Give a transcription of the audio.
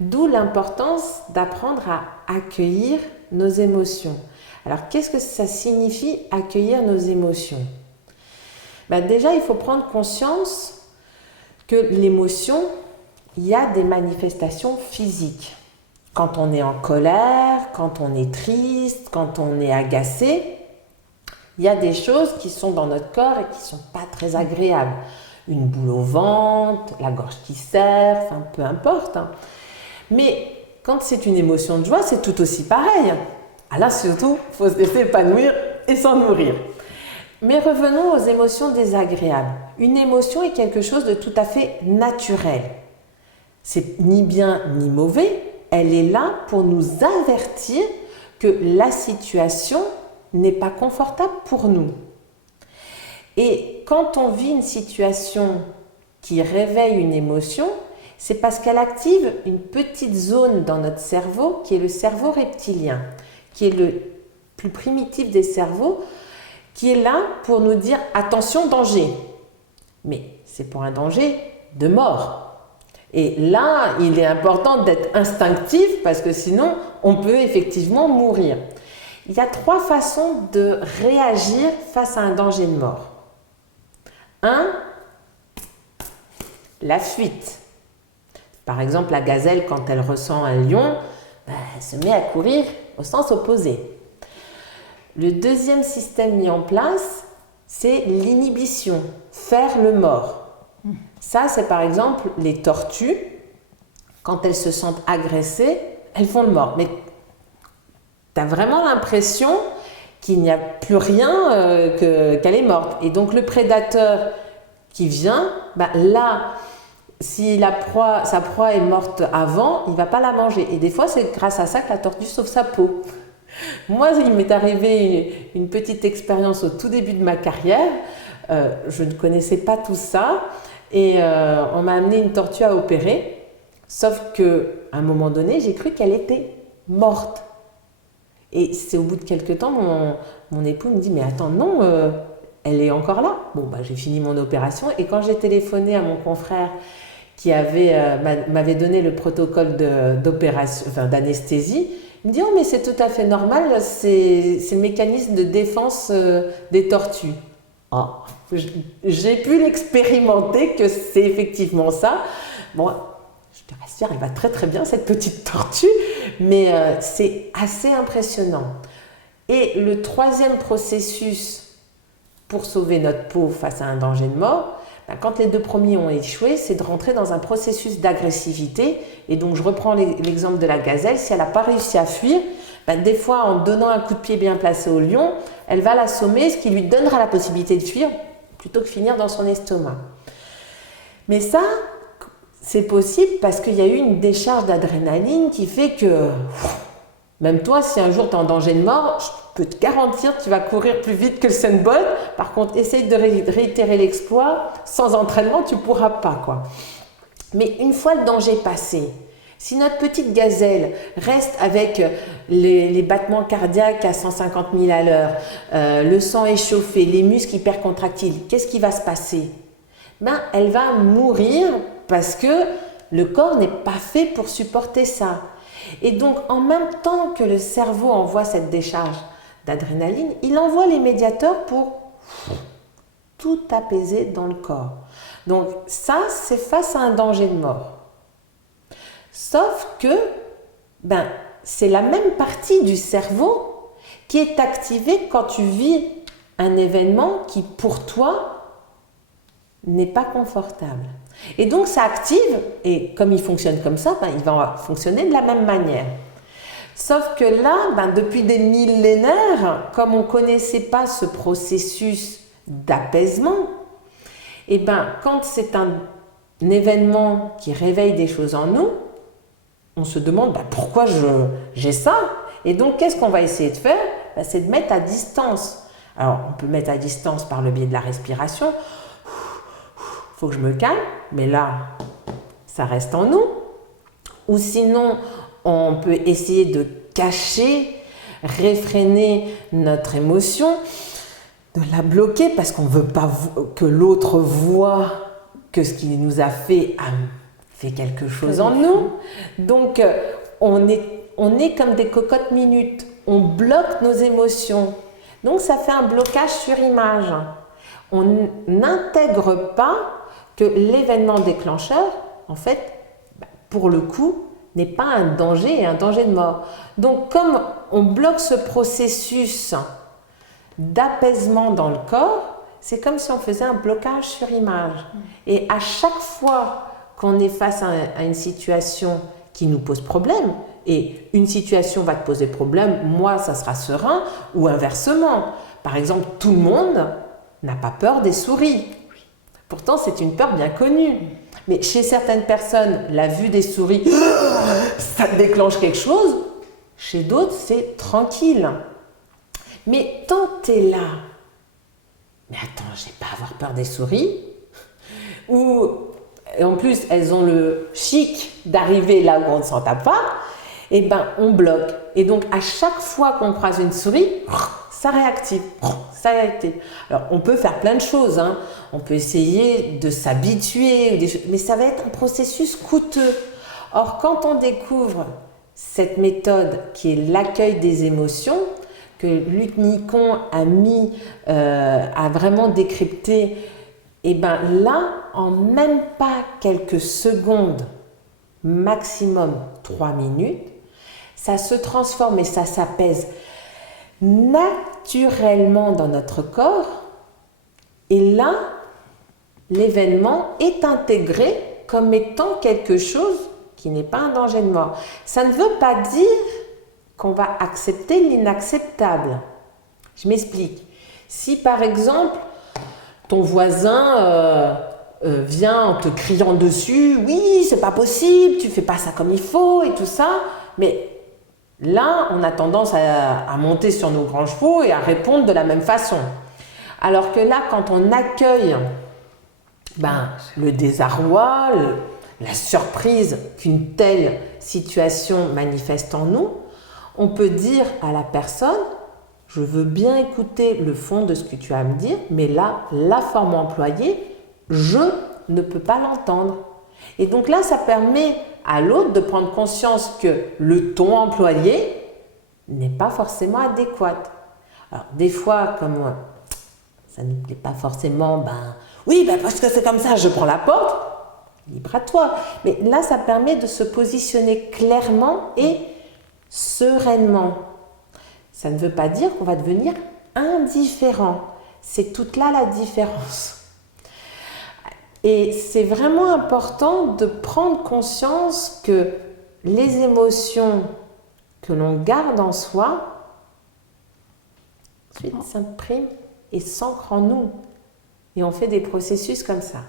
D'où l'importance d'apprendre à accueillir nos émotions. Alors, qu'est-ce que ça signifie accueillir nos émotions? Déjà, il faut prendre conscience que l'émotion, il y a des manifestations physiques. Quand on est en colère, quand on est triste, quand on est agacé, il y a des choses qui sont dans notre corps et qui ne sont pas très agréables. Une boule au ventre, la gorge qui serre, enfin peu importe. Mais quand c'est une émotion de joie, c'est tout aussi pareil. Ah là, surtout, il faut se laisser épanouir et s'en nourrir. Mais revenons aux émotions désagréables. Une émotion est quelque chose de tout à fait naturel. C'est ni bien ni mauvais. Elle est là pour nous avertir que la situation n'est pas confortable pour nous. Et quand on vit une situation qui réveille une émotion, c'est parce qu'elle active une petite zone dans notre cerveau qui est le cerveau reptilien, qui est le plus primitif des cerveaux, qui est là pour nous dire « attention, danger ». Mais c'est pour un danger de mort. Et là, il est important d'être instinctif parce que sinon, on peut effectivement mourir. Il y a 3 façons de réagir face à un danger de mort. 1. La fuite. Par exemple, la gazelle, quand elle ressent un lion, elle se met à courir au sens opposé. Le deuxième système mis en place, c'est l'inhibition, faire le mort. Ça, c'est par exemple les tortues, quand elles se sentent agressées, elles font le mort. Mais tu as vraiment l'impression qu'il n'y a plus rien, qu'elle est morte. Et donc le prédateur qui vient, là, si sa proie est morte avant, il ne va pas la manger. Et des fois, c'est grâce à ça que la tortue sauve sa peau. Moi, il m'est arrivé une petite expérience au tout début de ma carrière. Je ne connaissais pas tout ça. Et on m'a amené une tortue à opérer. Sauf qu'à un moment donné, j'ai cru qu'elle était morte. Et c'est au bout de quelques temps, mon époux me dit « Mais attends, non, elle est encore là ». Bon, j'ai fini mon opération. Et quand j'ai téléphoné à mon confrère qui m'avait donné le protocole d'opération, d'anesthésie, il me dit « Oh, mais c'est tout à fait normal, c'est le mécanisme de défense des tortues ». Oh, j'ai pu l'expérimenter que c'est effectivement ça. Bon, je te rassure, elle va très très bien cette petite tortue, mais c'est assez impressionnant. Et le troisième processus pour sauver notre peau face à un danger de mort, quand les 2 premiers ont échoué, c'est de rentrer dans un processus d'agressivité. Et donc je reprends l'exemple de la gazelle, si elle n'a pas réussi à fuir, des fois en donnant un coup de pied bien placé au lion, elle va l'assommer, ce qui lui donnera la possibilité de fuir plutôt que finir dans son estomac. Mais ça, c'est possible parce qu'il y a eu une décharge d'adrénaline qui fait que, même toi, si un jour tu es en danger de mort, je peux te garantir que tu vas courir plus vite que le Usain Bolt. Par contre, essaye de réitérer l'exploit, sans entraînement, tu ne pourras pas, quoi. Mais une fois le danger passé, si notre petite gazelle reste avec les battements cardiaques à 150 000 à l'heure, le sang échauffé, les muscles hypercontractiles, qu'est-ce qui va se passer? Elle va mourir parce que le corps n'est pas fait pour supporter ça. Et donc, en même temps que le cerveau envoie cette décharge d'adrénaline, il envoie les médiateurs pour tout apaiser dans le corps. Donc ça, c'est face à un danger de mort. Sauf que c'est la même partie du cerveau qui est activée quand tu vis un événement qui, pour toi, n'est pas confortable. Et donc, ça active, et comme il fonctionne comme ça, il va fonctionner de la même manière. Sauf que là, depuis des millénaires, comme on ne connaissait pas ce processus d'apaisement, quand c'est un événement qui réveille des choses en nous, on se demande pourquoi j'ai ça. Et donc, qu'est-ce qu'on va essayer de faire? C'est de mettre à distance. Alors, on peut mettre à distance par le biais de la respiration. Il faut que je me calme, mais là, ça reste en nous. Ou sinon, on peut essayer de cacher, réfréner notre émotion, de la bloquer parce qu'on ne veut pas que l'autre voie que ce qu'il nous a fait fait quelque chose en nous. Donc, on est comme des cocottes minutes. On bloque nos émotions. Donc, ça fait un blocage sur image. On n'intègre pas que l'événement déclencheur, en fait, pour le coup, n'est pas un danger et un danger de mort. Donc, comme on bloque ce processus d'apaisement dans le corps, c'est comme si on faisait un blocage sur image. Et à chaque fois qu'on est face à une situation qui nous pose problème, et une situation va te poser problème, moi ça sera serein, ou inversement. Par exemple, tout le monde n'a pas peur des souris. Pourtant, c'est une peur bien connue. Mais chez certaines personnes, la vue des souris, ça déclenche quelque chose. Chez d'autres, c'est tranquille. Mais tant tu es là, mais attends, je n'ai pas à avoir peur des souris. Ou, en plus, elles ont le chic d'arriver là où on ne s'en tape pas. Et ben, on bloque. Et donc, à chaque fois qu'on croise une souris, ça réactive. Ça réactive. Alors, on peut faire plein de choses. Hein. On peut essayer de s'habituer, mais ça va être un processus coûteux. Or, quand on découvre cette méthode qui est l'accueil des émotions, que Luc Nicon a vraiment décrypté, et bien là, en même pas quelques secondes, maximum 3 minutes, ça se transforme et ça s'apaise naturellement dans notre corps. Et là, l'événement est intégré comme étant quelque chose qui n'est pas un danger de mort. Ça ne veut pas dire qu'on va accepter l'inacceptable. Je m'explique. Si par exemple, ton voisin vient en te criant dessus, oui, c'est pas possible, tu fais pas ça comme il faut et tout ça, mais là, on a tendance à monter sur nos grands chevaux et à répondre de la même façon. Alors que là, quand on accueille le désarroi, la surprise qu'une telle situation manifeste en nous, on peut dire à la personne, je veux bien écouter le fond de ce que tu as à me dire, mais là, la forme employée, je ne peux pas l'entendre. Et donc là, ça permet à l'autre de prendre conscience que le ton employé n'est pas forcément adéquat. Alors, des fois, comme ça ne plaît pas forcément, parce que c'est comme ça, je prends la porte, libre à toi. Mais là, ça permet de se positionner clairement et sereinement. Ça ne veut pas dire qu'on va devenir indifférent. C'est toute là la différence. Et c'est vraiment important de prendre conscience que les émotions que l'on garde en soi, ensuite s'impriment et s'ancrent en nous. Et on fait des processus comme ça.